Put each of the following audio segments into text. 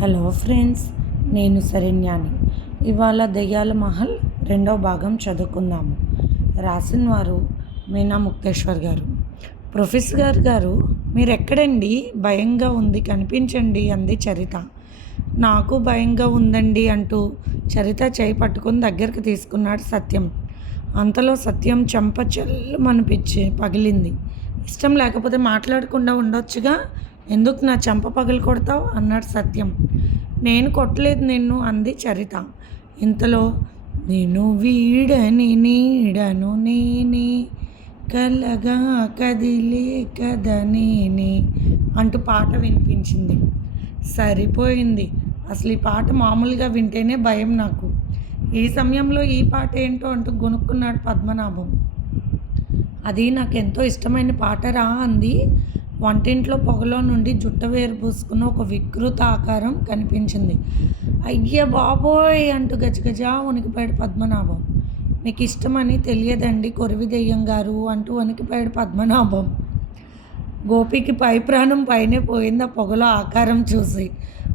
Hello friends నేను శరణ్యాని. ఇవాళ దెయ్యాల మహల్ రెండవ భాగం చదువుకుందాము. రాసిన వారు మీనా ముక్తేశ్వర్ గారు. ప్రొఫెసర్ గారు గారు మీరు ఎక్కడండి భయంగా ఉంది కనిపించండి అంది చరిత. నాకు భయంగా ఉందండి అంటూ చరిత చేయి పట్టుకుని దగ్గరికి తీసుకున్నాడు సత్యం. అంతలో సత్యం చెంప చెల్లుమనిపించి పగిలింది. ఇష్టం లేకపోతే మాట్లాడకుండా ఉండొచ్చుగా? ఎందుకు నా చెంప పగలు కొడతావు? అన్నాడు సత్యం. నేను కొట్టలేదు నిన్ను అంది చరిత. ఇంతలో నేను వీడని నీడను నేనే కలగా కదిలే కదనేని అంటూ పాట వినిపించింది. సరిపోయింది. అసలు ఈ పాట మామూలుగా వింటేనే భయం నాకు. ఈ సమయంలో ఈ పాట ఏంటో అంటూ గునుక్కున్నాడు పద్మనాభం. అది నాకు ఎంతో ఇష్టమైన పాట రా అంది వంటింట్లో పొగలో నుండి జుట్ట వేరు పూసుకున్న ఒక వికృత ఆకారం కనిపించింది. అయ్య బాబోయ్ అంటూ గజగజ వణికిపోయాడు పద్మనాభం. మీకు ఇష్టమని తెలియదండి కొరివి దెయ్యం గారు అంటూ వణికిపోయాడు పద్మనాభం. గోపికి పై ప్రాణం పైనే పోయింది ఆ పొగలో ఆకారం చూసి.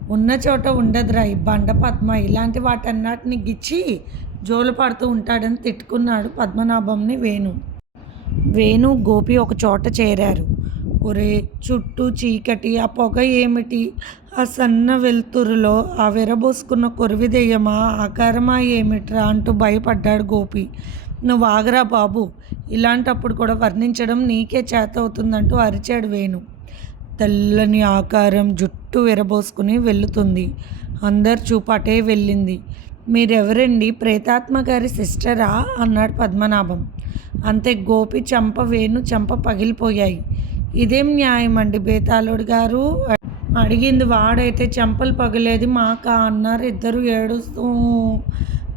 ఉన్న చోట ఉండదురా ఈ బండ పద్మ ఇలాంటి వాటన్నిటిని గిచ్చి జోలు పడుతూ ఉంటాడని తిట్టుకున్నాడు పద్మనాభంని వేణు. వేణు గోపి ఒక చోట చేరారు. ఒరే చుట్టూ చీకటి ఆ పొగ ఏమిటి? ఆ సన్న వెలుతురులో ఆ విరబోసుకున్న కొరివిదెయ్యమా ఆకారమా ఏమిట్రా? అంటూ భయపడ్డాడు గోపి. నువ్వు ఆగరా బాబు ఇలాంటప్పుడు కూడా వర్ణించడం నీకే చేత అవుతుందంటూ అరిచాడు వేణు. తెల్లని ఆకారం జుట్టు విరబోసుకుని వెళ్తుంది. అందరు చూపాటే వెళ్ళింది. మీరెవరండి? ప్రేతాత్మ గారి సిస్టరా? అన్నాడు పద్మనాభం. అంతే గోపి చంప వేణు చంప పగిలిపోయాయి. ఇదేం న్యాయం అండి బేతాళుడు గారు అడిగింది వాడైతే చెంపలు పగిలేది మాక? అన్నారు. ఇద్దరు ఏడుస్తూ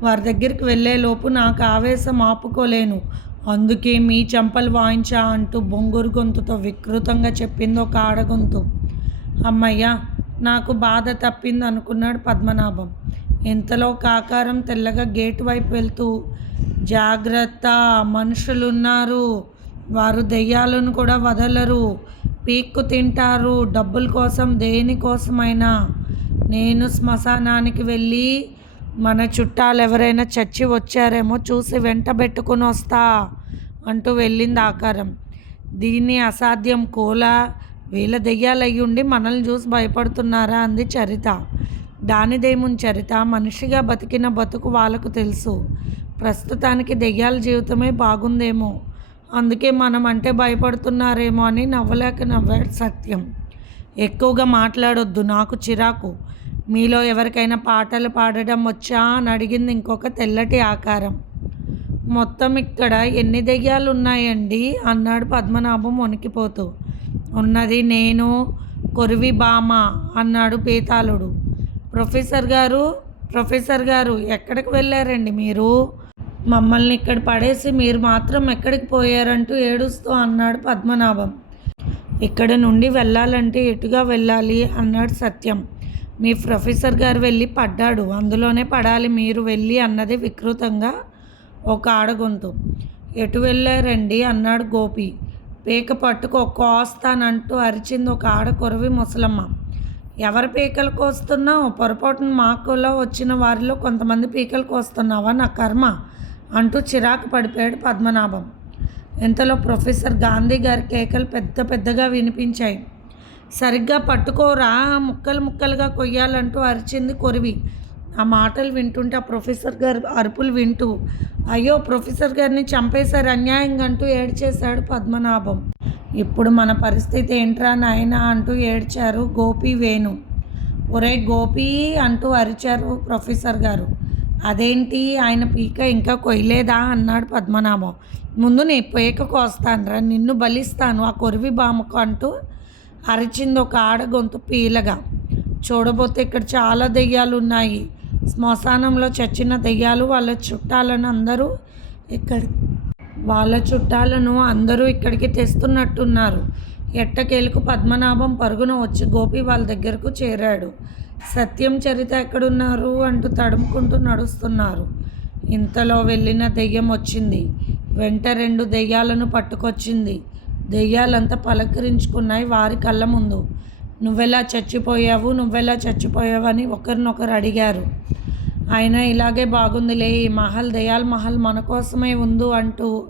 వారి దగ్గరికి వెళ్ళే లోపు నాకు ఆవేశం ఆపుకోలేను. అందుకే మీ చెంపలు వాయించా? అంటూ బొంగురు గొంతుతో వికృతంగా చెప్పింది ఒక ఆడగొంతు. అమ్మయ్యా నాకు బాధ తప్పింది అనుకున్నాడు పద్మనాభం. ఇంతలో కాకారం తెల్లగా గేటు వైపు వెళ్తూ జాగ్రత్త మనుషులున్నారు. వారు దెయ్యాలను కూడా వదలరు. పీక్కు తింటారు. డబ్బుల కోసం దేనికోసమైనా నేను శ్మశానానికి వెళ్ళి మన చుట్టాలు ఎవరైనా చచ్చి వచ్చారేమో చూసి వెంట పెట్టుకుని వస్తా అంటూ వెళ్ళింది ఆకారం. దీన్ని అసాధ్యం కోలా వీళ్ళ దెయ్యాలయ్యి ఉండి మనల్ని చూసి భయపడుతున్నారా అంది చరిత. దానిదేముంది చరిత? మనిషిగా బతికిన బతుకు వాళ్ళకు తెలుసు. ప్రస్తుతానికి దెయ్యాల జీవితమే బాగుందేమో. అందుకే మనం అంటే భయపడుతున్నారేమో అని నవ్వలేక నవ్వాడు సత్యం. ఎక్కువగా మాట్లాడొద్దు నాకు చిరాకు. మీలో ఎవరికైనా పాటలు పాడడం వచ్చా అని అడిగింది ఇంకొక తెల్లటి ఆకారం. మొత్తం ఇక్కడ ఎన్ని దెయ్యాలు ఉన్నాయండి అన్నాడు పద్మనాభం వణికిపోతూ. ఉన్నది నేను కొరివి బామ అన్నాడు పీతాళుడు. ప్రొఫెసర్ గారు ప్రొఫెసర్ గారు ఎక్కడికి వెళ్ళారండి మీరు? మమ్మల్ని ఇక్కడ పడేసి మీరు మాత్రం ఎక్కడికి పోయారంటూ ఏడుస్తూ అన్నాడు పద్మనాభం. ఇక్కడ నుండి వెళ్ళాలంటే ఎటుగా వెళ్ళాలి అన్నాడు సత్యం. మీ ప్రొఫెసర్ గారు వెళ్ళి పడ్డాడు. అందులోనే పడాలి మీరు వెళ్ళి అన్నది వికృతంగా ఒక ఆడగొంతు. ఎటు వెళ్ళారండి అన్నాడు గోపి. పీక పట్టుకు కోస్తానంటూ అరిచింది ఒక ఆడ కొరవి ముసలమ్మ. ఎవరి పీకలు కోస్తున్నావు? పొరపాటున మాకులో వచ్చిన వారిలో కొంతమంది పీకలు కోస్తున్నావా నా కర్మ? అంటూ చిరాకు పడిపోయాడు పద్మనాభం. ఇంతలో ప్రొఫెసర్ గాంధీ గారి కేకలు పెద్ద పెద్దగా వినిపించాయి. సరిగ్గా పట్టుకోరా ముక్కలు ముక్కలుగా కొయ్యాలంటూ అరిచింది కొరివి. ఆ మాటలు వింటుంటే ఆ ప్రొఫెసర్ గారు అరుపులు వింటూ అయ్యో ప్రొఫెసర్ గారిని చంపేశారు అన్యాయంగా అంటూ ఏడ్చేశాడు పద్మనాభం. ఇప్పుడు మన పరిస్థితి ఏంట్రా నాయన అంటూ ఏడ్చారు గోపి వేణు. ఒరే గోపి అంటూ అరిచారు ప్రొఫెసర్ గారు. అదేంటి? ఆయన పీక ఇంకా కొయ్యలేదా? అన్నాడు పద్మనాభం. ముందు నీ పీక కోస్తానురా నిన్ను బలిస్తాను ఆ కొరివి బామకు అంటూ అరిచింది ఒక ఆడ గొంతు పీలగా. చూడబోతే ఇక్కడ చాలా దెయ్యాలు ఉన్నాయి శ్మశానంలో చచ్చిన దెయ్యాలు వాళ్ళ చుట్టాలను అందరూ ఇక్కడ వాళ్ళ చుట్టాలను అందరూ ఇక్కడికి తెస్తున్నట్టున్నారు. ఎట్టకేలకు పద్మనాభం పరుగున వచ్చి గోపి వాళ్ళ దగ్గరకు చేరాడు. సత్యం చరిత ఎక్కడున్నారు అంటూ తడుముకుంటూ నడుస్తున్నారు. ఇంతలో వెళ్ళిన దెయ్యం వచ్చింది. వెంట రెండు దెయ్యాలను పట్టుకొచ్చింది. దెయ్యాలంతా పలకరించుకున్నాయి వారి కళ్ళ ముందు. నువ్వెలా చచ్చిపోయావు? నువ్వెలా చచ్చిపోయావు? అని ఒకరినొకరు అడిగారు. అయినా ఇలాగే బాగుందిలే. ఈ మహల్ దయాల్ మహల్ మన కోసమే ఉందు అంటూ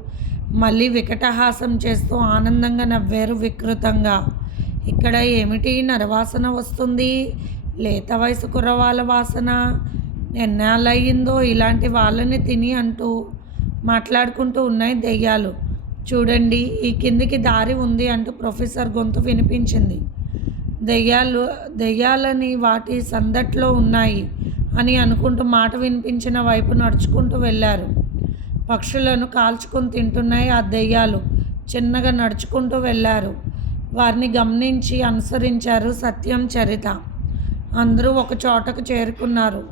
మళ్ళీ వికటహాసం చేస్తూ ఆనందంగా నవ్వారు వికృతంగా. ఇక్కడ ఏమిటి? నరవాసన వస్తుంది. లేత వయసు కుర్రవాళ్ళ వాసన ఎన్నాళ్ళయిందో ఇలాంటి వాళ్ళని తిని అంటూ మాట్లాడుకుంటూ ఉన్నాయి దెయ్యాలు. చూడండి ఈ కిందికి దారి ఉంది అంటూ ప్రొఫెసర్ గొంతు వినిపించింది. దెయ్యాలు దెయ్యాలని వాటి సందట్లో ఉన్నాయి అని అనుకుంటూ మాట వినిపించిన వైపు నడుచుకుంటూ వెళ్ళారు. పక్షులను కాల్చుకొని తింటున్నాయి ఆ దెయ్యాలు. చిన్నగా నడుచుకుంటూ వెళ్ళారు. వారిని గమనించి అనుసరించారు సత్యం చరిత. అందరూ ఒక చోటకు చేరుకున్నారు.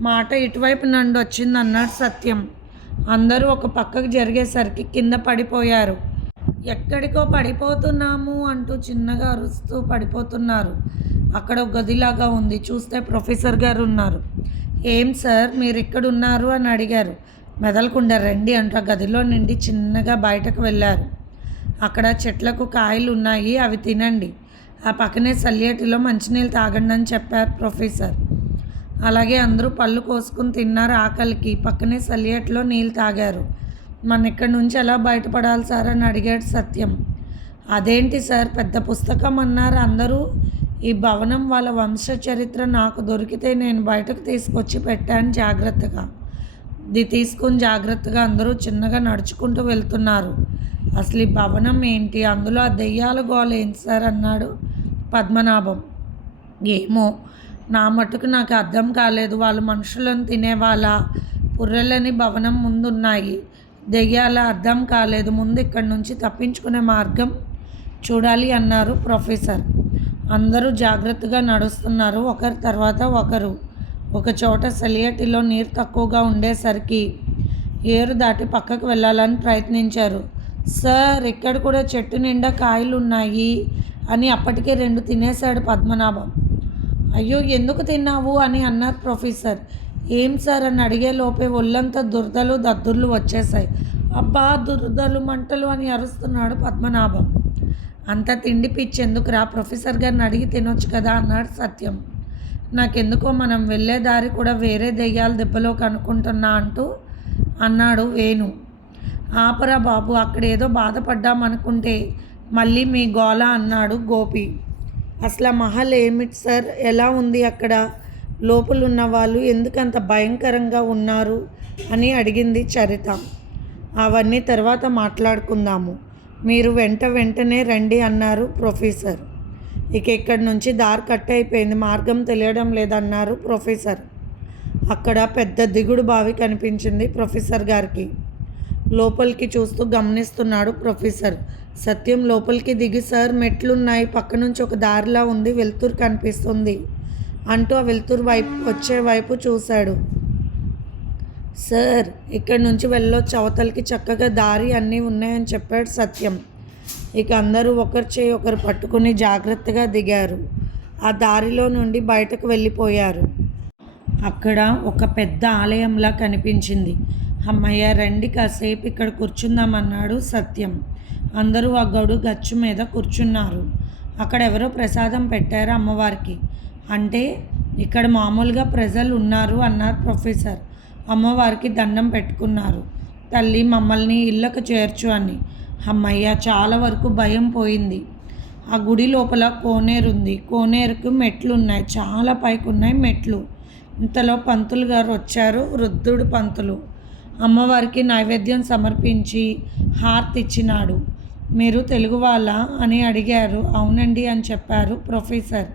మాట ఇటువైపు నుండి వచ్చింది అన్నాడు సత్యం. అందరూ ఒక పక్కకు జరిగేసరికి కింద పడిపోయారు. ఎక్కడికో పడిపోతున్నాము అంటూ చిన్నగా అరుస్తూ పడిపోతున్నారు. అక్కడ ఒక గదిలాగా ఉంది. చూస్తే ప్రొఫెసర్ గారు ఉన్నారు. ఏం సార్ మీరు ఇక్కడ ఉన్నారు అని అడిగారు. మెదలకుండా రండి అంటూ ఆ గదిలో నుండి చిన్నగా బయటకు వెళ్ళారు. అక్కడ చెట్లకు కాయలు ఉన్నాయి అవి తినండి. ఆ పక్కనే సల్లేటిలో మంచినీళ్ళు తాగండి అని చెప్పారు ప్రొఫెసర్. అలాగే అందరూ పళ్ళు కోసుకుని తిన్నారు ఆకలికి. పక్కనే సలియట్లో నీళ్ళు తాగారు. మన ఇక్కడి నుంచి ఎలా బయటపడాలి సార్ అని అడిగాడు సత్యం. అదేంటి సార్ పెద్ద పుస్తకం అన్నారు అందరూ. ఈ భవనం వాళ్ళ వంశ చరిత్ర నాకు దొరికితే నేను బయటకు తీసుకొచ్చి పెట్టాను జాగ్రత్తగా. ఇది తీసుకుని జాగ్రత్తగా అందరూ చిన్నగా నడుచుకుంటూ వెళ్తున్నారు. అసలు ఈ భవనం ఏంటి? అందులో ఆ దెయ్యాల గోళ ఏంటి సార్ అన్నాడు పద్మనాభం. ఏమో నా మటుకు నాకు అర్థం కాలేదు. వాళ్ళు మనుషులను తినేవాళ్ళ పుర్రెలని భవనం ముందున్నాయి. దెయ్యాల అర్థం కాలేదు. ముందు ఇక్కడి నుంచి తప్పించుకునే మార్గం చూడాలి అన్నారు ప్రొఫెసర్. అందరూ జాగ్రత్తగా నడుస్తున్నారు. ఒకరి తర్వాత ఒకరు. ఒక చోట సెలియటిలో నీరు తక్కువగా ఉండేసరికి ఏరు దాటి పక్కకు వెళ్ళాలని ప్రయత్నించారు. సార్ ఇక్కడ కూడా చెట్టు నిండా కాయలు ఉన్నాయి అని అప్పటికే రెండు తినేశాడు పద్మనాభం. అయ్యో ఎందుకు తిన్నావు అని అన్నారు ప్రొఫెసర్. ఏం సార్ అని అడిగే లోపే ఒళ్ళంతా దురదలు దద్దుర్లు వచ్చేసాయి అబ్బా దురదలు మంటలు అని అరుస్తున్నాడు పద్మనాభం. అంత తిండి పిచ్చి ప్రొఫెసర్ గారిని అడిగి తినొచ్చు కదా అన్నాడు సత్యం. నాకెందుకో మనం వెళ్ళే దారి కూడా వేరే దెయ్యాల దెబ్బలోకి అనుకుంటున్నా అంటూ అన్నాడు వేణు. ఆపరా బాబు అక్కడ ఏదో బాధపడ్డామనుకుంటే మళ్ళీ మీ గోల అన్నాడు గోపి. అసలు ఆ మహల్ ఏమిటి సార్? ఎలా ఉంది అక్కడ? లోపలున్న వాళ్ళు ఎందుకంత భయంకరంగా ఉన్నారు అని అడిగింది చరిత. అవన్నీ తర్వాత మాట్లాడుకుందాము. మీరు వెంట వెంటనే రండి అన్నారు ప్రొఫెసర్. ఇక ఇక్కడి నుంచి దారి కట్ అయిపోయింది. మార్గం తెలియడం లేదన్నారు ప్రొఫెసర్. అక్కడ పెద్ద దిగుడు బావి కనిపించింది ప్రొఫెసర్ గారికి. లోపలికి చూస్తూ గమనిస్తున్నాడు ప్రొఫెసర్. సత్యం లోపలికి దిగి సార్ మెట్లున్నాయి. పక్క నుంచి ఒక దారిలా ఉంది. వెలుతురు కనిపిస్తుంది అంటూ ఆ వెలుతురు వైపు వచ్చే వైపు చూశాడు. సార్ ఇక్కడి నుంచి వెళ్ళొచ్చు అవతలకి చక్కగా దారి అన్నీ ఉన్నాయని చెప్పాడు సత్యం. ఇక అందరూ ఒకరి చేయి ఒకరు పట్టుకుని జాగ్రత్తగా దిగారు. ఆ దారిలో నుండి బయటకు వెళ్ళిపోయారు. అక్కడ ఒక పెద్ద ఆలయంలా కనిపించింది. అమ్మయ్య రండి. కాసేపు ఇక్కడ కూర్చుందామన్నాడు సత్యం. అందరూ ఆ గడు గచ్చు మీద కూర్చున్నారు. అక్కడ ఎవరో ప్రసాదం పెట్టారు అమ్మవారికి. అంటే ఇక్కడ మామూలుగా ప్రజలు ఉన్నారు అన్నారు ప్రొఫెసర్. అమ్మవారికి దండం పెట్టుకున్నారు. తల్లి మమ్మల్ని ఇళ్ళకు చేర్చు అని. అమ్మయ్య చాలా వరకు భయం పోయింది. ఆ గుడి లోపల కోనేరు ఉంది కోనేరుకు మెట్లు ఉన్నాయి చాలా పైకి ఉన్నాయి మెట్లు. ఇంతలో పంతులు గారు వచ్చారు. వృద్ధుడు పంతులు. అమ్మవారికి నైవేద్యం సమర్పించి హారతి ఇచ్చినాడు మీరు తెలుగు వాళ్ళ అని అడిగారు. అవునండి అని చెప్పారు ప్రొఫెసర్.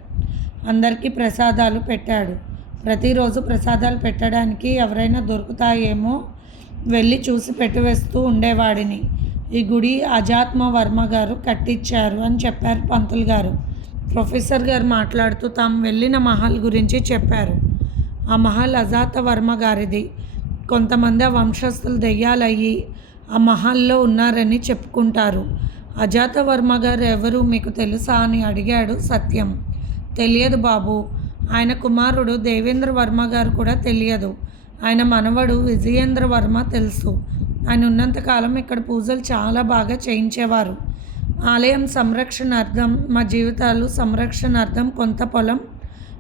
అందరికీ ప్రసాదాలు పెట్టాడు. ప్రతిరోజు ప్రసాదాలు పెట్టడానికి ఎవరైనా దొరుకుతాయేమో వెళ్ళి చూసి పెట్టివేస్తూ ఉండేవాడిని. ఈ గుడి అజాత్మ వర్మ గారు కట్టించారు అని చెప్పారు పంతులు గారు. ప్రొఫెసర్ గారు మాట్లాడుతూ తాము వెళ్ళిన మహల్ గురించి చెప్పారు. ఆ మహల్ అజాత వర్మ గారిది. కొంతమంది ఆ వంశస్థులు దెయ్యాలయ్యి ఆ మహల్లో ఉన్నారని చెప్పుకుంటారు. అజాతవర్మ గారు ఎవరు మీకు తెలుసా అని అడిగాడు సత్యం. తెలియదు బాబు. ఆయన కుమారుడు దేవేంద్ర వర్మ గారు కూడా తెలియదు. ఆయన మనవడు విజయేంద్ర వర్మ తెలుసు. ఆయన ఉన్నంతకాలం ఇక్కడ పూజలు చాలా బాగా చేయించేవారు. ఆలయం సంరక్షణార్థం మా జీవితాలు సంరక్షణార్థం కొంత పొలం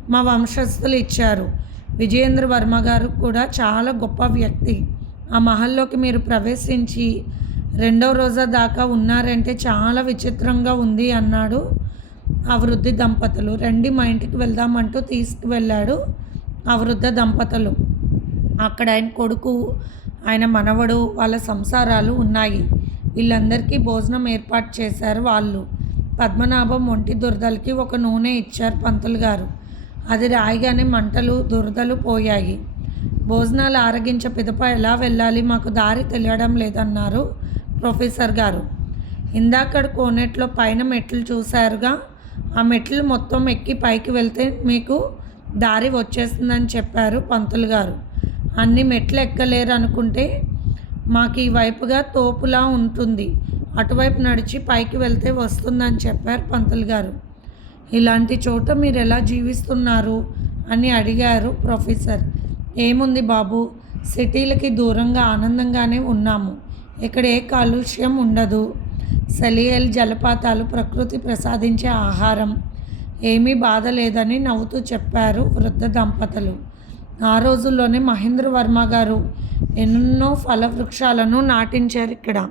మా వంశస్థులు ఇచ్చారు. విజయేంద్ర వర్మ గారు కూడా చాలా గొప్ప వ్యక్తి. ఆ మహల్లోకి మీరు ప్రవేశించి రెండో రోజా దాకా ఉన్నారంటే చాలా విచిత్రంగా ఉంది అన్నాడు ఆ వృద్ధ దంపతులు. రండి మా ఇంటికి వెళ్దామంటూ తీసుకువెళ్ళాడు ఆ వృద్ధ దంపతులు. అక్కడ ఆయన కొడుకు ఆయన మనవడు వాళ్ళ సంసారాలు ఉన్నాయి. వీళ్ళందరికీ భోజనం ఏర్పాటు చేశారు వాళ్ళు. పద్మనాభం ఒంటి దురదలకి ఒక నూనె ఇచ్చారు పంతులు గారు. అది రాయిగానే మంటలు దురదలు పోయాయి. భోజనాలు ఆరగించే పిదప ఎలా వెళ్ళాలి? మాకు దారి తెలియడం లేదన్నారు ప్రొఫెసర్ గారు. ఇందాకడ కోనేట్లో పైన మెట్లు చూశారుగా. ఆ మెట్లు మొత్తం ఎక్కి పైకి వెళ్తే మీకు దారి వచ్చేస్తుందని చెప్పారు పంతులు గారు. అన్ని మెట్లు ఎక్కలేరు అనుకుంటే మాకు ఈ వైపుగా తోపులా ఉంటుంది. అటువైపు నడిచి పైకి వెళ్తే వస్తుందని చెప్పారు పంతులు గారు. ఇలాంటి చోట మీరు ఎలా జీవిస్తున్నారు? అని అడిగారు ప్రొఫెసర్. ఏముంది బాబు? సిటీలకి దూరంగా ఆనందంగానే ఉన్నాము. ఇక్కడ ఏ కాలుష్యం ఉండదు. సెలియల్ జలపాతాలు ప్రకృతి ప్రసాదించే ఆహారం. ఏమీ బాధ లేదని నవ్వుతూ చెప్పారు వృద్ధ దంపతులు. ఆ రోజుల్లోనే మహేంద్ర వర్మ గారు ఎన్నో ఫల వృక్షాలను నాటించారు ఇక్కడ.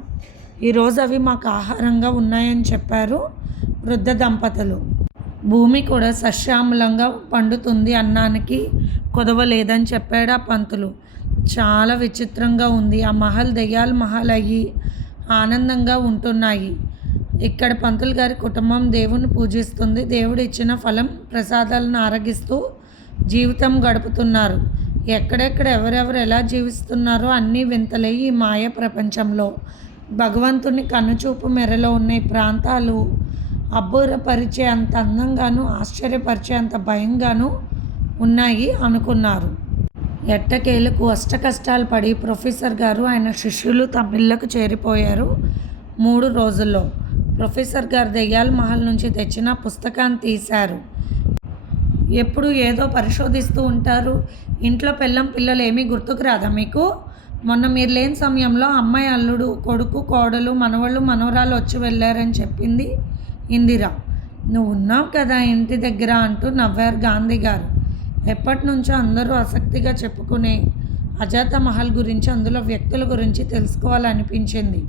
ఈరోజు అవి మాకు ఆహారంగా ఉన్నాయని చెప్పారు వృద్ధ దంపతులు. భూమి కూడా సస్యామలంగా పండుతుంది అన్నానికి కొదవ లేదని చెప్పాడు ఆ పంతులు. చాలా విచిత్రంగా ఉంది. ఆ మహల్ దెయ్యాల మహల్ అయ్యి ఆనందంగా ఉంటున్నాయి. ఇక్కడ పంతులు గారి కుటుంబం దేవుని పూజిస్తుంది. దేవుడు ఇచ్చిన ఫలం ప్రసాదాలను ఆరగిస్తూ జీవితం గడుపుతున్నారు. ఎక్కడెక్కడ ఎవరెవరు ఎలా జీవిస్తున్నారో అన్నీ వింతలయ్యి ఈ మాయ ప్రపంచంలో. భగవంతుని కనుచూపు మేరలో ఉన్న ఈ ప్రాంతాలు అబ్బురపరిచే అంత అందంగాను ఆశ్చర్యపరిచే అంత భయంగాను ఉన్నాయి అనుకున్నారు. ఎట్టకేలకు అష్టకష్టాలు పడి ప్రొఫెసర్ గారు ఆయన శిష్యులు తమ చేరిపోయారు మూడు రోజుల్లో. ప్రొఫెసర్ గారు దెయ్యాల మహల్ నుంచి తెచ్చిన పుస్తకాన్ని తీశారు. ఎప్పుడు ఏదో పరిశోధిస్తూ ఉంటారు. ఇంట్లో పిల్లం పిల్లలు ఏమీ గుర్తుకు రాదా మీకు? మొన్న మీరు లేని సమయంలో అమ్మాయి అల్లుడు కొడుకు కోడలు మనవాళ్ళు మనవరాలు వచ్చి వెళ్ళారని చెప్పింది ఇందిరా. నువ్వు ఉన్నావు కదా ఇంటి దగ్గర అంటూ నవ్వారు గాంధీ గారు. ఎప్పటి నుంచో అందరూ ఆసక్తిగా చెప్పుకునే అజాత మహల్ గురించి అందులో వ్యక్తుల గురించి తెలుసుకోవాలనిపించింది.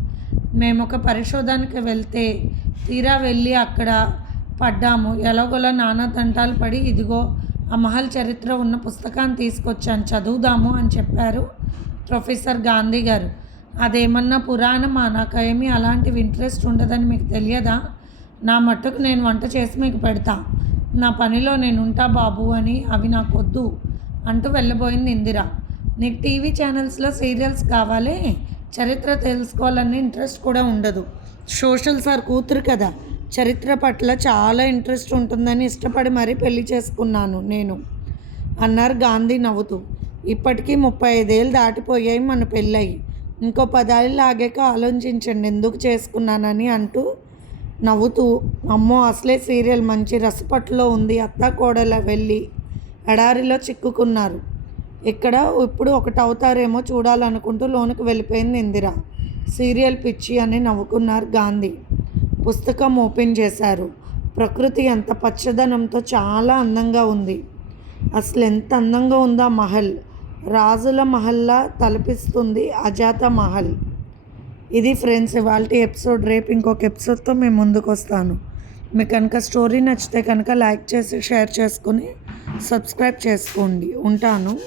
మేము ఒక పరిశోధనకి వెళ్తే తీరా వెళ్ళి అక్కడ పడ్డాము. ఎలాగోలా నానా తంటాలు పడి ఇదిగో ఆ మహల్ చరిత్ర ఉన్న పుస్తకాన్ని తీసుకొచ్చాను చదువుదాము అని చెప్పారు ప్రొఫెసర్ గాంధీ గారు. అదేమన్నా పురాణమా నాకేమీ ఏమీ అలాంటివి ఇంట్రెస్ట్ ఉండదని మీకు తెలియదా? నా మట్టుకు నేను వంట చేసి మీకు పెడతా. నా పనిలో నేను ఉంటా బాబు అని అవి నాకు వద్దు అంటూ వెళ్ళబోయింది ఇందిర. నీకు టీవీ ఛానల్స్లో సీరియల్స్ కావాలి చరిత్ర తెలుసుకోవాలని ఇంట్రెస్ట్ కూడా ఉండదు. సోషల్ సార్ కూతురు కదా చరిత్ర పట్ల చాలా ఇంట్రెస్ట్ ఉంటుందని ఇష్టపడి మరీ పెళ్ళి చేసుకున్నాను నేను అన్నారు గాంధీ నవ్వుతూ. ఇప్పటికీ ముప్పై ఐదేళ్ళు దాటిపోయాయి మన పెళ్ళయి. ఇంకో పదాలు లాగాక ఆలోచించండి ఎందుకు చేసుకున్నానని అంటూ నవ్వుతూ అమ్మో అసలే సీరియల్ మంచి రసపట్టులో ఉంది. అత్త కోడల వెళ్ళి ఎడారిలో చిక్కుకున్నారు. ఇక్కడ ఇప్పుడు ఒకటి అవుతారేమో చూడాలనుకుంటూ లోనికి వెళ్ళిపోయింది ఇందిర. సీరియల్ పిచ్చి అని నవ్వుకున్నారు గాంధీ. పుస్తకం ఓపెన్ చేశారు. ప్రకృతి ఎంత పచ్చదనంతో చాలా అందంగా ఉంది. అసలు ఎంత అందంగా ఉందో ఆ మహల్? రాజుల మహల్లా తలపిస్తుంది అజాత మహల్. ఇది ఫ్రెండ్స్ ఇవాళ ఎపిసోడ్ రేపు ఇంకొక ఎపిసోడ్తో మేము ముందుకు వస్తాను. మీకు కనుక స్టోరీ నచ్చితే కనుక లైక్ చేసి షేర్ చేసుకుని సబ్స్క్రైబ్ చేసుకోండి. ఉంటాను.